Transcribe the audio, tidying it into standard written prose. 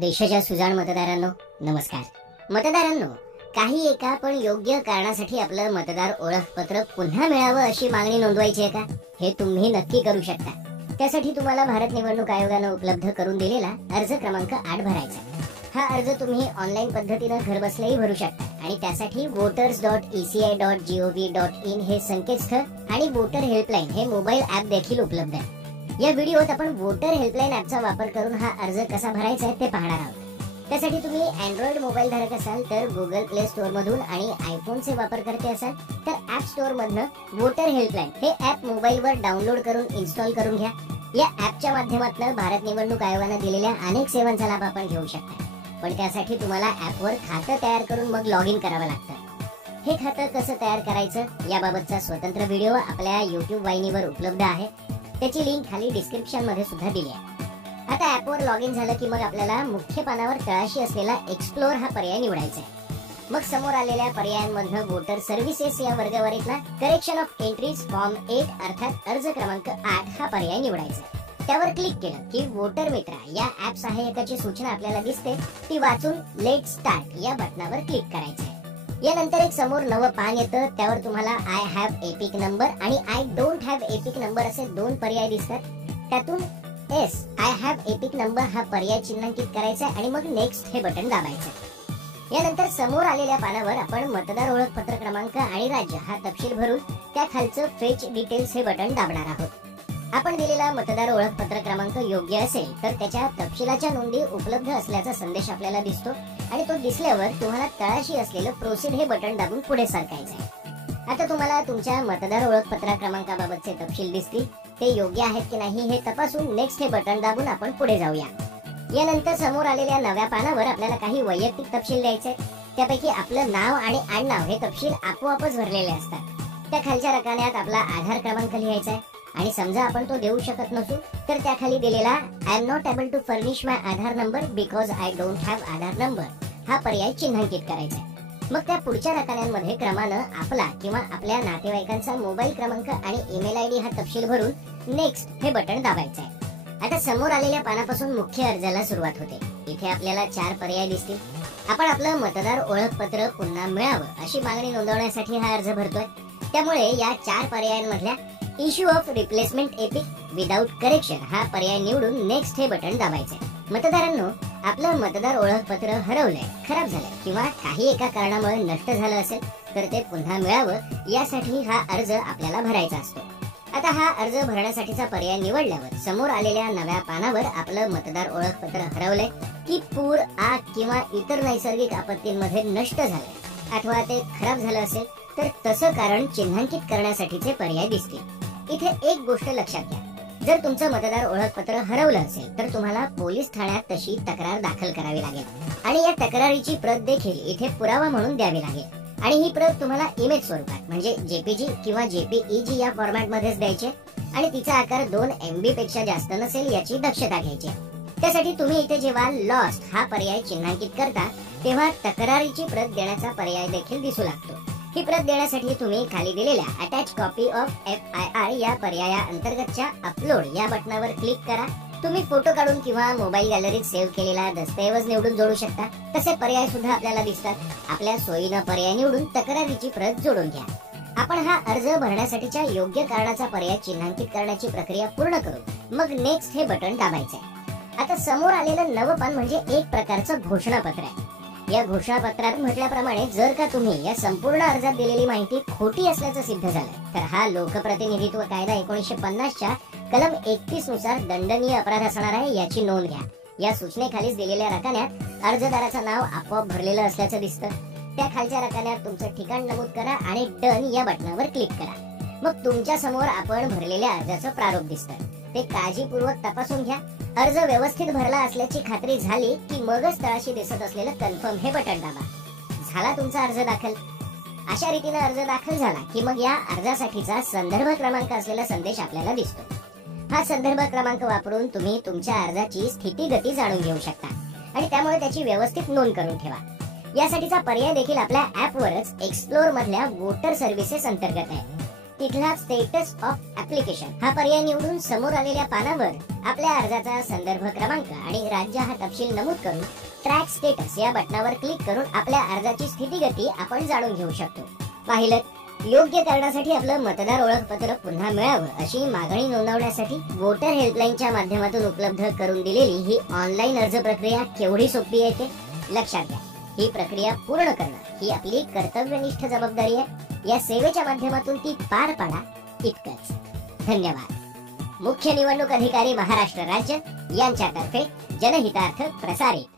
देशाच्या सुजाण मतदारांनो नमस्कार. मतदारांनो, काही एका पण योग्य कारणासाठी आपलं मतदार ओळखपत्र पुन्हा मिळावं अशी मागणी नोंदवायची आहे का? हे तुम्ही नक्की करू शकता. त्यासाठी तुम्हाला भारत निवडणूक आयोगानं उपलब्ध करून दिलेला अर्ज क्रमांक 8 भरायचा. हा अर्ज तुम्ही ऑनलाईन पद्धतीनं घरबसल्याही भरू शकता आणि त्यासाठी voters.eci.gov.in हे संकेतस्थळ आणि वोटर हेल्पलाईन हे मोबाईल ऍप देखील उपलब्ध आहे. या व्हिडिओत आपण वोटर हेल्पलाईन ऍपचा वापर करून हा अर्ज कसा भरायचा आहे ते पाहणार आहोत. त्यासाठी तुम्ही अँड्रॉइड मोबाईल धारक असाल तर गुगल प्ले स्टोअर मधून आणि आयफोनचे वापरकर्ते असाल तर ऍप स्टोअर मधनं वोटर हेल्पलाईन हे ऍप मोबाईलवर डाउनलोड करून इन्स्टॉल करून घ्या. या ऍपच्या माध्यमातून भारत निवडणूक आयोगाने दिलेल्या अनेक सेवांचा लाभ आपण घेऊ शकता. पण त्यासाठी तुम्हाला ऍपवर खातं तयार करून मग लॉग इन करावं लागतं. हे खातं कसं तयार करायचं याबाबतचा स्वतंत्र व्हिडिओ आपल्या YouTube वाहिनीवर उपलब्ध आहे. त्याची लिंक खाली डिस्क्रिप्शन मध्ये सुद्धा दिली आहे. आता ऍपवर लॉग इन झालं की मग आपल्याला मुख्य पानावर तळाशी असलेला एक्सप्लोर हा पर्याय निवडायचा आहे. मग समोर आलेल्या पर्यायांमधनं वोटर सर्व्हिसेस या वर्गवारीतला करेक्शन ऑफ एंट्रीज फॉर्म 8 अर्थात अर्ज क्रमांक 8 हा पर्याय निवडायचा. त्यावर क्लिक केलं की वोटर मित्रा या ऍप सहाय्यकाची सूचना आपल्याला दिसते. ती वाचून लेट स्टार्ट या बटनावर क्लिक करायचं आहे. यानंतर एक समोर नवं पान येतं. त्यावर तुम्हाला आय हॅव एपिक नंबर आणि I don't have epic number असे दोन पर्याय दिसतात. त्यातून S I have epic number हा पर्याय चिन्हांकित करायचा आणि मग नेक्स्ट हे बटन दाबायचं. यानंतर समोर आलेल्या पानावर आपण मतदार ओळखपत्र क्रमांक आणि राज्य हा तपशील भरून त्या खालचं फेच डिटेल्स हे बटन दाबणार आहोत. आपण दिलेला मतदार ओळखपत्र क्रमांक योग्य असेल तर त्याच्या तपशिलाच्या नोंदी उपलब्ध असल्याचा संदेश आपल्याला दिसतो आणि तो दिसल्यावर तुम्हाला तळाशी असलेलं प्रोसीड हे बटन दाबून पुढे सरकायचं आहे. आता तुम्हाला तुमच्या मतदार ओळखपत्र क्रमांकाबाबतचे तपशील दिसतील. ते योग्य आहेत की नाही हे तपासून नेक्स्ट हे बटन दाबून आपण पुढे जाऊया. यानंतर समोर आलेल्या नव्या पानावर आपल्याला काही वैयक्तिक तपशील द्यायचे. त्यापैकी आपलं नाव आणि आडनाव हे तपशील आपोआपच भरलेले असतात. त्या खालच्या रकान्यात आपला आधार क्रमांक लिहायचा आहे आणि समजा आपण तो देऊ शकत नसू तर त्याखाली दिलेला I am not able to furnish my Aadhaar number because I don't have Aadhaar number हा पर्याय चिन्हांकित करायचा आहे. मग त्या पुढच्या रकान्यांमध्ये क्रमानं आपला किंवा आपल्या नातेवाईकांचा मोबाईल क्रमांक आणि ईमेल आयडी हा तपशील भरून नेक्स्ट हे बटन दाबायचं आहे. आता समोर आलेल्या पानापासून मुख्य अर्जाला सुरुवात होते. इथे आपल्याला 4 पर्याय दिसतील. आपण आपलं मतदार ओळखपत्र पुन्हा मिळावं अशी मागणी नोंदवण्यासाठी हा अर्ज भरतोय. त्यामुळे या 4 पर्यायांमधल्या issue of replacement EPIC without correction हा पर्याय निवडून नेक्स्ट हे बटन दाबायचं. मतदारांनो, आपलं मतदार ओळखपत्र हरवलंय, खराब झालंय किंवा काही एका कारणामुळे नष्ट झालं असेल तर ते पुन्हा मिळावं यासाठी हा अर्ज आपल्याला भरायचा असतो. आता हा अर्ज भरण्यासाठीचा पर्याय निवडल्यावर समोर आलेल्या नव्या पानावर आपलं मतदार ओळखपत्र हरवलंय की पूर, आग किंवा इतर नैसर्गिक आपत्तींमध्ये नष्ट झालंय अथवा ते खराब झालं असेल तर तसं कारण चिन्हांकित करण्यासाठीचे पर्याय दिसतील. इथे एक गोष्ट लक्षात घ्या. जर तुमचं मतदार ओळखपत्र हरवलं असेल तर तुम्हाला पोलीस ठाण्यात तशी तक्रार दाखल करावी लागेल आणि या तक्रारीची प्रत देखील इथे पुरावा म्हणून द्यावी लागेल आणि ही प्रत तुम्हाला इमेज स्वरूपात म्हणजे जेपीजी किंवा जेपीईजी या फॉर्मॅट मध्येच द्यायचे आणि तिचा आकार 2 MB पेक्षा जास्त नसेल याची दक्षता घ्यायची. त्यासाठी तुम्ही इथे जेव्हा लॉस्ट हा पर्याय चिन्हांकित करता तेव्हा तक्रारीची प्रत देण्याचा पर्याय देखील दिसू लागतो. ही प्रत देण्यासाठी तुम्ही खाली दिलेल्या अटॅच कॉपी ऑफ FIR या पर्याया अंतर्गतच्या अपलोड या बटनावर क्लिक करा. तुम्ही फोटो काढून किंवा मोबाईल गॅलरीत सेव्ह केलेला दस्तऐवज निवडून जोडू शकता. तसे पर्याय सुद्धा आपल्याला दिसतात. आपल्या सोयीनं पर्याय निवडून तक्रारीची प्रत जोडून घ्या. आपण हा अर्ज भरण्यासाठीच्या योग्य कारणाचा पर्याय चिन्हांकित करण्याची प्रक्रिया पूर्ण करून मग नेक्स्ट हे बटन दाबायचे. आता समोर आलेलं नवं पान म्हणजे एक प्रकारचं घोषणापत्र आहे. या घोषणापत्रात म्हटल्याप्रमाणे जर का तुम्ही या संपूर्ण अर्जात दिलेली माहिती खोटी असल्याचं सिद्ध झालं तर हा लोकप्रतिनिधित्व कायदा 1950च्या कलम 31 नुसार दंडनीय अपराध असणार आहे याची नोंद घ्या. या सूचनेखालीच दिलेल्या रकान्यात अर्जदाराचं नाव आपोआप भरलेलं असल्याचं दिसतं. त्या खालच्या रकान्यात तुमचं ठिकाण नमूद करा आणि डन या बटनावर क्लिक करा. मग तुमच्या समोर आपण भरलेल्या अर्जाचं प्रारूप दिसतं. ते काळजीपूर्वक तपासून घ्या. अर्ज व्यवस्थित भरला असल्याची खात्री झाली की मगच तळाशी दिसत असलेलं कन्फर्म हे बटन दाबा. झाला तुमचा अर्ज दाखल. अशा रीतीने अर्ज दाखल झाला की मग या अर्जासाठीचा संदर्भ क्रमांक असलेला संदेश आपल्याला दिसतो. हा संदर्भ क्रमांक वापरून तुम्ही तुमच्या अर्जाची स्थितीगती जाणून घेऊ शकता आणि त्यामुळे त्याची व्यवस्थित नोंद करून ठेवा. यासाठीचा पर्याय देखील आपल्या ऍपवरच एक्सप्लोर मधल्या वोटर सर्व्हिसेस अंतर्गत आहे. तिथला स्टेटस ऑफ ऍप्लिकेशन हा पर्याय निवडून समोर आलेल्या पानावर आपल्या अर्जाचा संदर्भ क्रमांक आणि राज्य हा तपशील नमूद करून ट्रॅक स्टेटस या बटनावर क्लिक करून आपल्या अर्जाची स्थितीगती आपण जाणून घेऊ शकतो. पाहिलं, योग्य करण्यासाठी आपलं मतदार ओळखपत्र पुन्हा मिळावं अशी मागणी नोंदवण्यासाठी वोटर हेल्पलाईनच्या माध्यमातून उपलब्ध करून दिलेली ही ऑनलाईन अर्ज प्रक्रिया केवढी सोपी आहे ते लक्षात घ्या. ही प्रक्रिया पूर्ण करणं ही आपली कर्तव्यनिष्ठ जबाबदारी आहे. या सेवेच्या माध्यमातून ती पार पाडा. इतकंच. धन्यवाद. मुख्य निवडणूक अधिकारी महाराष्ट्र राज्य यांच्यातर्फे जनहितार्थ प्रसारित.